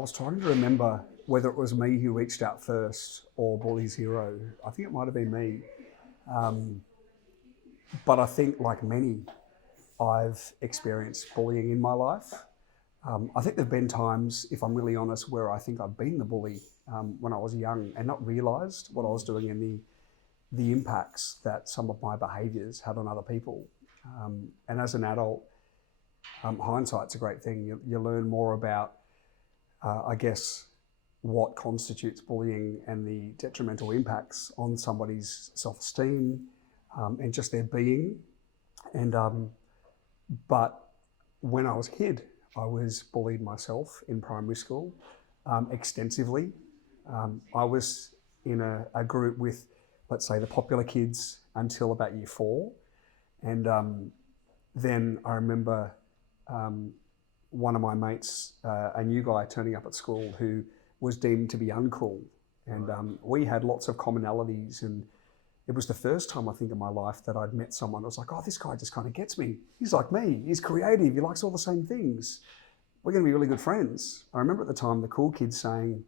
I was trying to remember whether it was me who reached out first or Bully's hero. I think it might have been me. Um, but I think, like many, I've experienced bullying in my life. I think there have been times, if I'm really honest, where I think I've been the bully when I was young and not realised what I was doing and the impacts that some of my behaviours had on other people. And as an adult, hindsight's a great thing. You learn more about, I guess, what constitutes bullying and the detrimental impacts on somebody's self-esteem and just their being. And but when I was a kid, I was bullied myself in primary school extensively. I was in a group with, let's say, the popular kids until about year 4. And then I remember one of my mates, a new guy turning up at school who was deemed to be uncool. And we had lots of commonalities, and it was the first time I think in my life that I'd met someone. I was like, oh, this guy just kind of gets me. He's like me, he's creative, he likes all the same things. We're gonna be really good friends. I remember at the time the cool kids saying,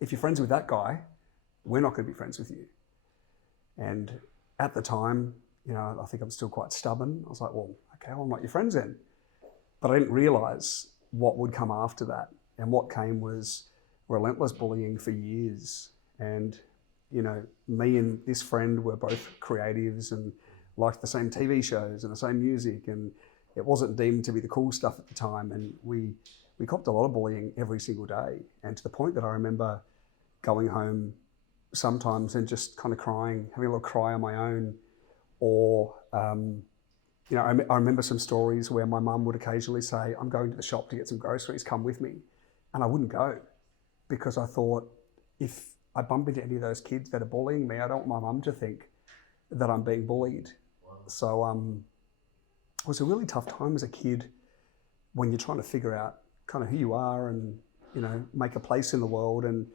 if you're friends with that guy, we're not gonna be friends with you. And at the time, you know, I think I'm still quite stubborn. I was like, well, okay, well, I'm not your friends then. But I didn't realise what would come after that. And what came was relentless bullying for years. And, you know, me and this friend were both creatives and liked the same TV shows and the same music. And it wasn't deemed to be the cool stuff at the time. And we copped a lot of bullying every single day. And to the point that I remember going home sometimes and just kind of crying, having a little cry on my own. Or, you know, I remember some stories where my mum would occasionally say, I'm going to the shop to get some groceries, come with me. And I wouldn't go because I thought, if I bump into any of those kids that are bullying me, I don't want my mum to think that I'm being bullied. Wow. So it was a really tough time as a kid when you're trying to figure out kind of who you are and, you know, make a place in the world. And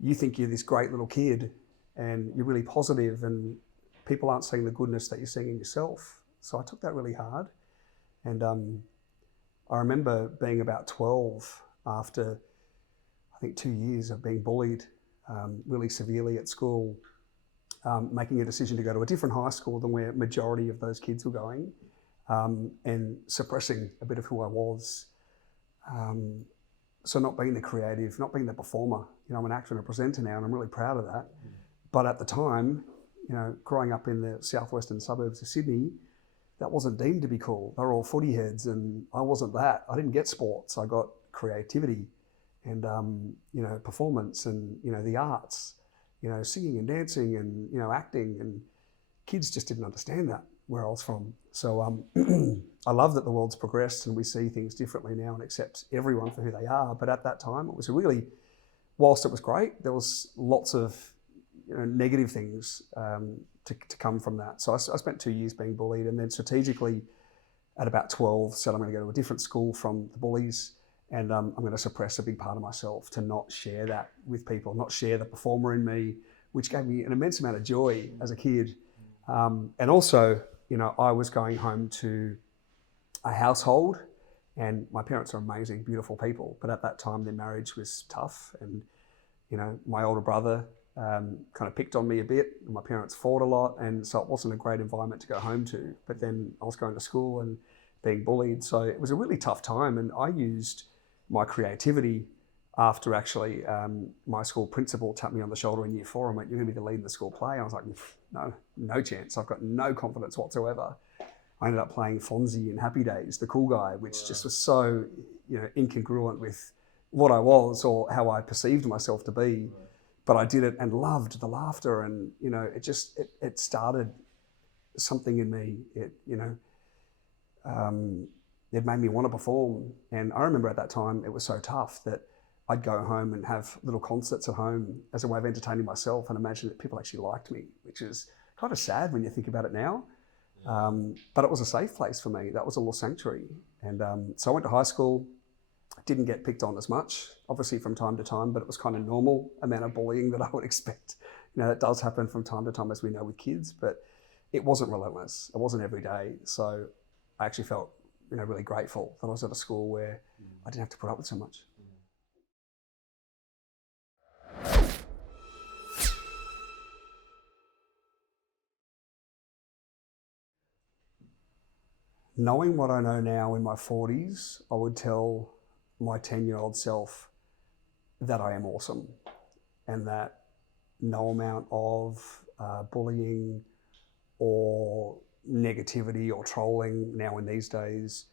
you think you're this great little kid and you're really positive and people aren't seeing the goodness that you're seeing in yourself. So I took that really hard. And I remember being about 12 after, I think, 2 years of being bullied really severely at school, making a decision to go to a different high school than where majority of those kids were going, and suppressing a bit of who I was. So not being the creative, not being the performer. You know, I'm an actor and a presenter now and I'm really proud of that. But at the time, you know, growing up in the southwestern suburbs of Sydney, that wasn't deemed to be cool. They were all footy heads and I wasn't that. I didn't get sports, I got creativity and, you know, performance and, you know, the arts, you know, singing and dancing and, you know, acting, and kids just didn't understand that where I was from. So I love that the world's progressed and we see things differently now and accept everyone for who they are. But at that time, it was really, whilst it was great, there was lots of, you know, negative things to come from that. So I spent 2 years being bullied, and then strategically at about 12 said I'm going to go to a different school from the bullies, and I'm going to suppress a big part of myself to not share that with people, not share the performer in me, which gave me an immense amount of joy as a kid. And also, you know, I was going home to a household, and my parents are amazing, beautiful people, but at that time their marriage was tough, and, you know, my older brother kind of picked on me a bit. My parents fought a lot, and so it wasn't a great environment to go home to. But then I was going to school and being bullied, so it was a really tough time. And I used my creativity after actually my school principal tapped me on the shoulder in year 4 and went, "You're going to be the lead in the school play." I was like, no chance. I've got no confidence whatsoever. I ended up playing Fonzie in Happy Days, the cool guy, which just was so, you know, incongruent with what I was or how I perceived myself to be. But I did it and loved the laughter, and, you know, it started something in me. It, you know, it made me want to perform. And I remember at that time it was so tough that I'd go home and have little concerts at home as a way of entertaining myself and imagine that people actually liked me, which is kind of sad when you think about it now. But it was a safe place for me. That was a little sanctuary. And so I went to high school. Didn't get picked on as much, obviously from time to time, but it was kind of normal amount of bullying that I would expect. You know, that does happen from time to time, as we know, with kids, but it wasn't relentless. It wasn't every day. So I actually felt, you know, really grateful that I was at a school where I didn't have to put up with so much. knowing what I know now in my 40s, I would tell my 10-year-old self that I am awesome, and that no amount of bullying or negativity or trolling now in these days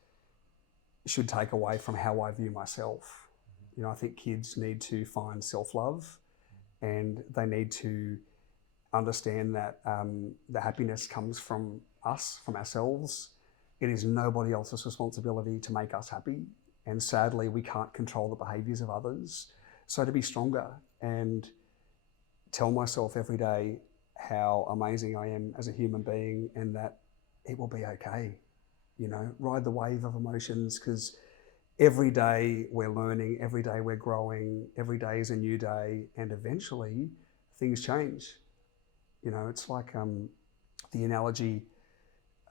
should take away from how I view myself. You know, I think kids need to find self-love, and they need to understand that the happiness comes from us, from ourselves. It is nobody else's responsibility to make us happy. And sadly, we can't control the behaviours of others. So to be stronger and tell myself every day how amazing I am as a human being, and that it will be okay. You know, ride the wave of emotions, because every day we're learning, every day we're growing, every day is a new day, and eventually things change. You know, it's like the analogy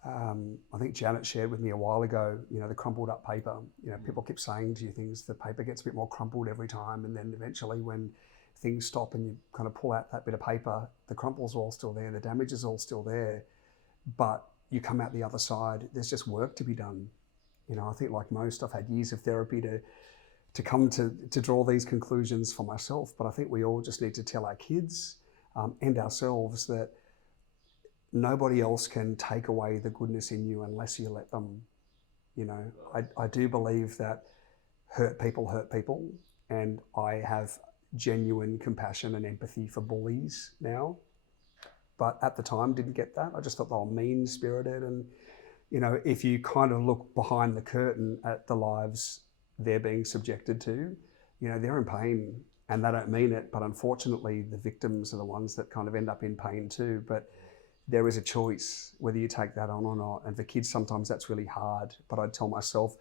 I think Janet shared with me a while ago, you know, the crumpled up paper. You know, people keep saying to you things, the paper gets a bit more crumpled every time, and then eventually when things stop and you kind of pull out that bit of paper, the crumples are all still there, the damage is all still there, but you come out the other side, there's just work to be done. You know, I think like most, I've had years of therapy to come to draw these conclusions for myself, but I think we all just need to tell our kids and ourselves that nobody else can take away the goodness in you unless you let them. You know, I do believe that hurt people, and I have genuine compassion and empathy for bullies now. But at the time, didn't get that. I just thought they were mean-spirited, and you know, if you kind of look behind the curtain at the lives they're being subjected to, you know, they're in pain and they don't mean it. But unfortunately, the victims are the ones that kind of end up in pain too. But there is a choice whether you take that on or not. And for kids, sometimes that's really hard. But I'd tell myself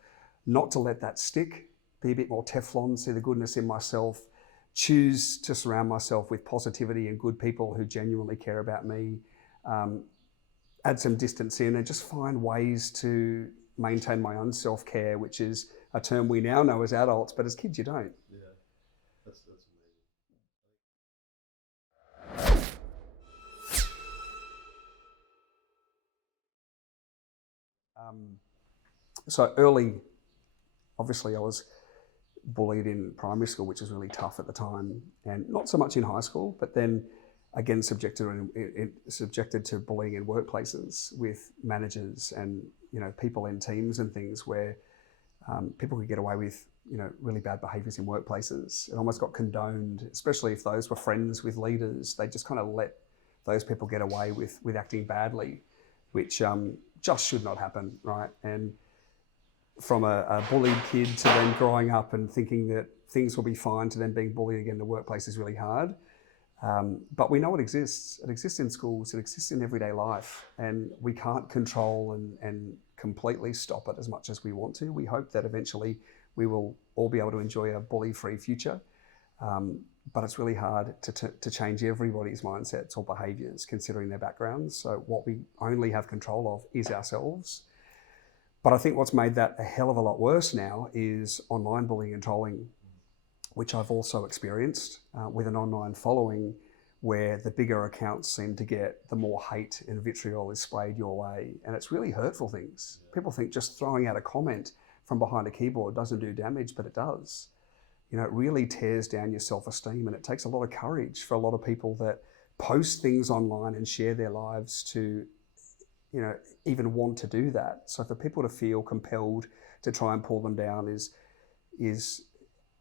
not to let that stick, be a bit more Teflon, see the goodness in myself, choose to surround myself with positivity and good people who genuinely care about me, add some distance in, and just find ways to maintain my own self-care, which is a term we now know as adults, but as kids you don't. Yeah, that's amazing. So early, obviously I was bullied in primary school, which was really tough at the time, and not so much in high school, but then again subjected to bullying in workplaces with managers and, you know, people in teams and things where people could get away with, you know, really bad behaviours in workplaces. It almost got condoned, especially if those were friends with leaders. They just kind of let those people get away with acting badly, which just should not happen, right? And from a bullied kid to then growing up and thinking that things will be fine to then being bullied again in the workplace is really hard. But we know it exists. It exists in schools. It exists in everyday life. And we can't control and completely stop it as much as we want to. We hope that eventually we will all be able to enjoy a bully-free future. But it's really hard to change everybody's mindsets or behaviours considering their backgrounds. So what we only have control of is ourselves. But I think what's made that a hell of a lot worse now is online bullying and trolling, which I've also experienced with an online following, where the bigger accounts seem to get, the more hate and vitriol is sprayed your way. And it's really hurtful things. People think just throwing out a comment from behind a keyboard doesn't do damage, but it does. You know, it really tears down your self-esteem, and it takes a lot of courage for a lot of people that post things online and share their lives to, you know, even want to do that. So for people to feel compelled to try and pull them down is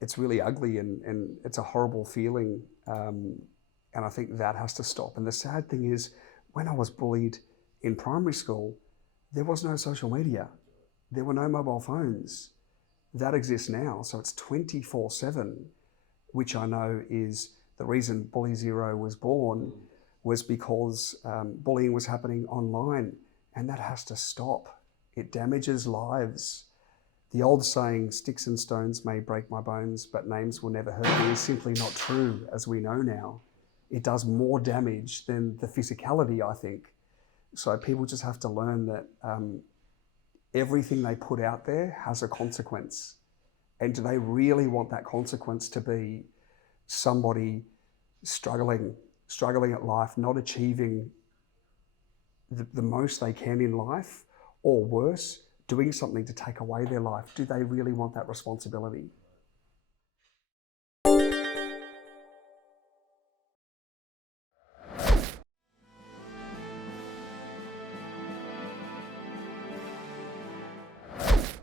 it's really ugly, and it's a horrible feeling. And I think that has to stop. And the sad thing is, when I was bullied in primary school, there was no social media. There were no mobile phones. That exists now. So it's 24/7, which I know is the reason Bully Zero was born, was because bullying was happening online, and that has to stop. It damages lives. The old saying, sticks and stones may break my bones, but names will never hurt me, is simply not true, as we know now. It does more damage than the physicality, I think. So people just have to learn that everything they put out there has a consequence. And do they really want that consequence to be somebody struggling at life, not achieving the most they can in life, or worse, doing something to take away their life, do they really want that responsibility?